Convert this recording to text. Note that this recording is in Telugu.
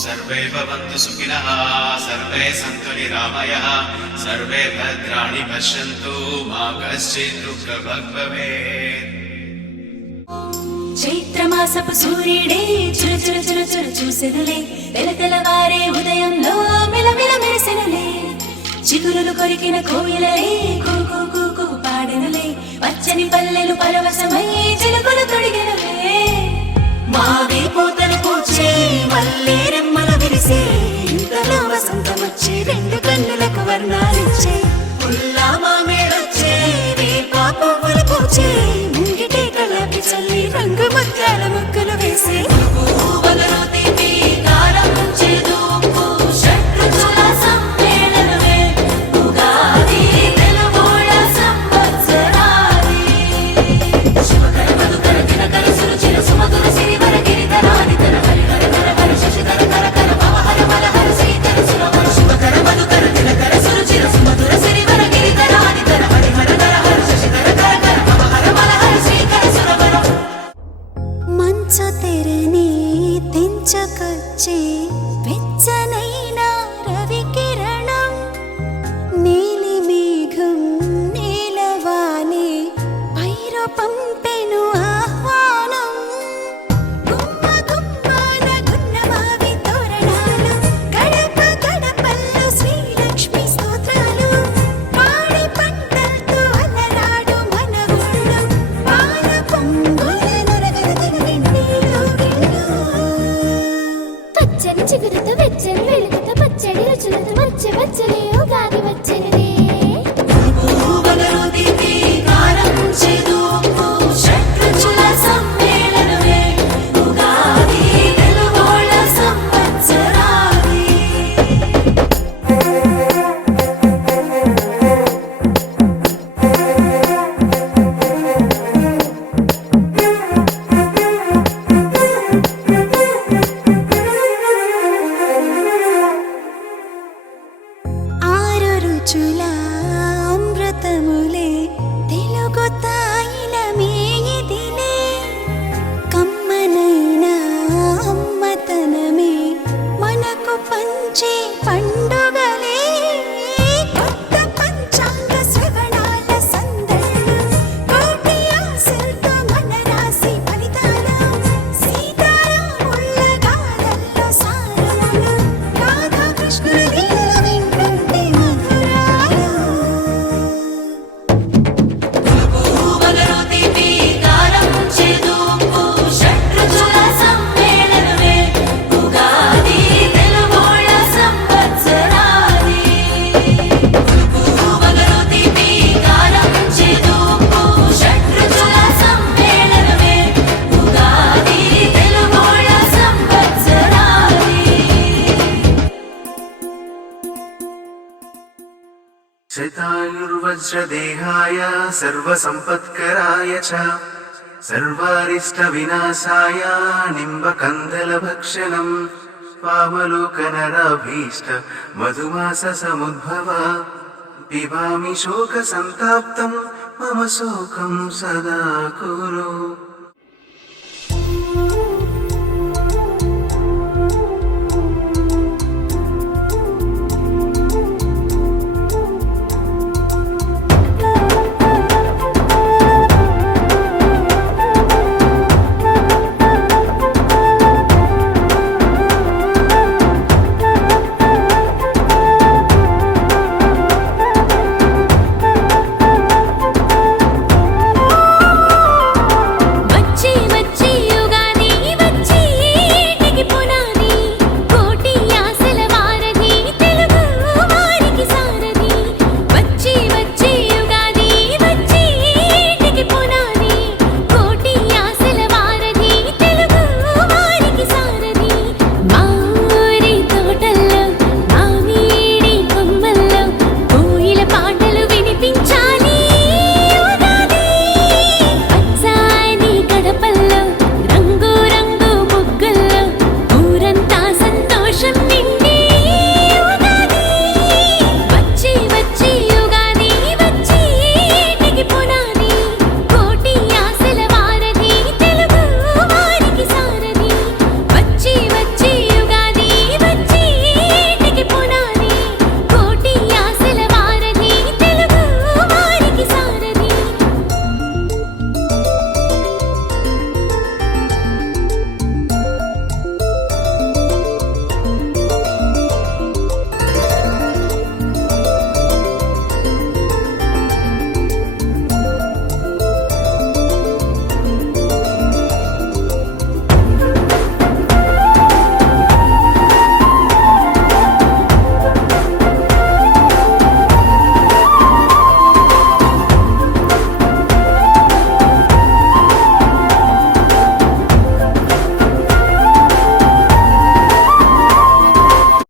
सर्वे भवन्तु सुखिनः सर्वे सन्तु निरामयः सर्वे भद्राणि पश्यन्तु मा कश्चित् दुःखभाग् भवेत्। చైత్రమాసపు సూర్యుడే చుర చుర చుర చుర చూసెనులే తెలతెలవారే ఉదయంలో మిలమిల మెరిసెనులే చిగురులు కొరికిన కోయిలలే కూకు కూకు పాడెనులే పచ్చని పల్లెలు పరవశమై చిలుకలు తొడిగెనులే మావి పూతలు పూచే మల్లె రెమ్మలు విరిసే ఇంతలో వసంతమొచ్చే రెండు కన్నులకు వర్ణాలిచ్చే పుల్లా మామిడొచ్చే వేప పువ్వులు పూచే ముంగిటే కళ్ళకి చల్లి రంగు ముత్యాల ముగ్గులు వేసే పువ్వులలో తీపి కారం చేదు ఉప్పు షడ్రుచుల సమ్మేళనమే ఉగాది తెలుగోళ్ళ సంవత్సరాది శుభకర మధుకర దినకర సురుచిర సుమధుర సిరివర గిరిధరాని తర హరిహర కర హర శశిధర కర కర భవహర మలహర శ్రీకర సురవర శుభకర మధుకర దినకర సురుచిర సుమధుర సిరివర గిరిధరాని తర హరిహర కర హర శశిధర కర కర భవహర మలహర శ్రీకర సురవర మంచు తెరని తెంచుకొచ్చే వెచ్చనైన రవి కిరణం నీలి మేఘం నీలవానే పైరు పంపెను ఆహ్వానం గుమ్మ గుమ్మాన గున్నమావి తోరణాలు గడప గడపల్లో శ్రీలక్ష్మి స్తోత్రాలు పాడి పంటలతో అలరాడు మన ఊళ్ళో పాల పొంగుల నొరగదగ వెన్నీలో గిళ్ళు పచ్చని చిగురుతో వెచ్చని వెలుగుతో పచ్చడి రుచులతో వచ్చే వచ్చలే ఉగాది వచ్చెనులే పువ్వులలో తీపి కారం చేదు ఉప్పు షడ్రుచుల సమ్మేళనమే ఉగాది తెలుగోళ్ళ సంవత్సరాది ఆరు రుచుల అమృతములే తెలుగు తాయిలమే ఇదిలే కమ్మనైన అమ్మతనమే మనకు పంచే పండుగలే కొత్త పంచాంగ శ్రవణాల సందళ్ళు కోటి ఆశలతో మన రాశి ఫలితాలు సీతారాముళ్ళ గాథల్లో సారములు రాధాకృష్ణుల లీలల వింటుంటే మధురాలు పువ్వులలో తీపి కారం చేదు ఉప్పు షడ్రుచుల సమ్మేళనమే ఉగాది తెలుగోళ్ళ సంవత్సరాది పువ్వులలో తీపి కారం చేదు ఉప్పు షడ్రుచుల సమ్మేళనమే ఉగాది తెలుగోళ్ళ సంవత్సరాది శతాయుర్వజ్రదేహాయ సర్వసంపత్కరాయ చ సర్వారిష్టవినాశాయ నింబకందలభక్షణం పావలోకనరాభీష్ట మధుమాస సముద్భవ పిబామి శోకసంతాప్తం మమ శోకం సదా కురు।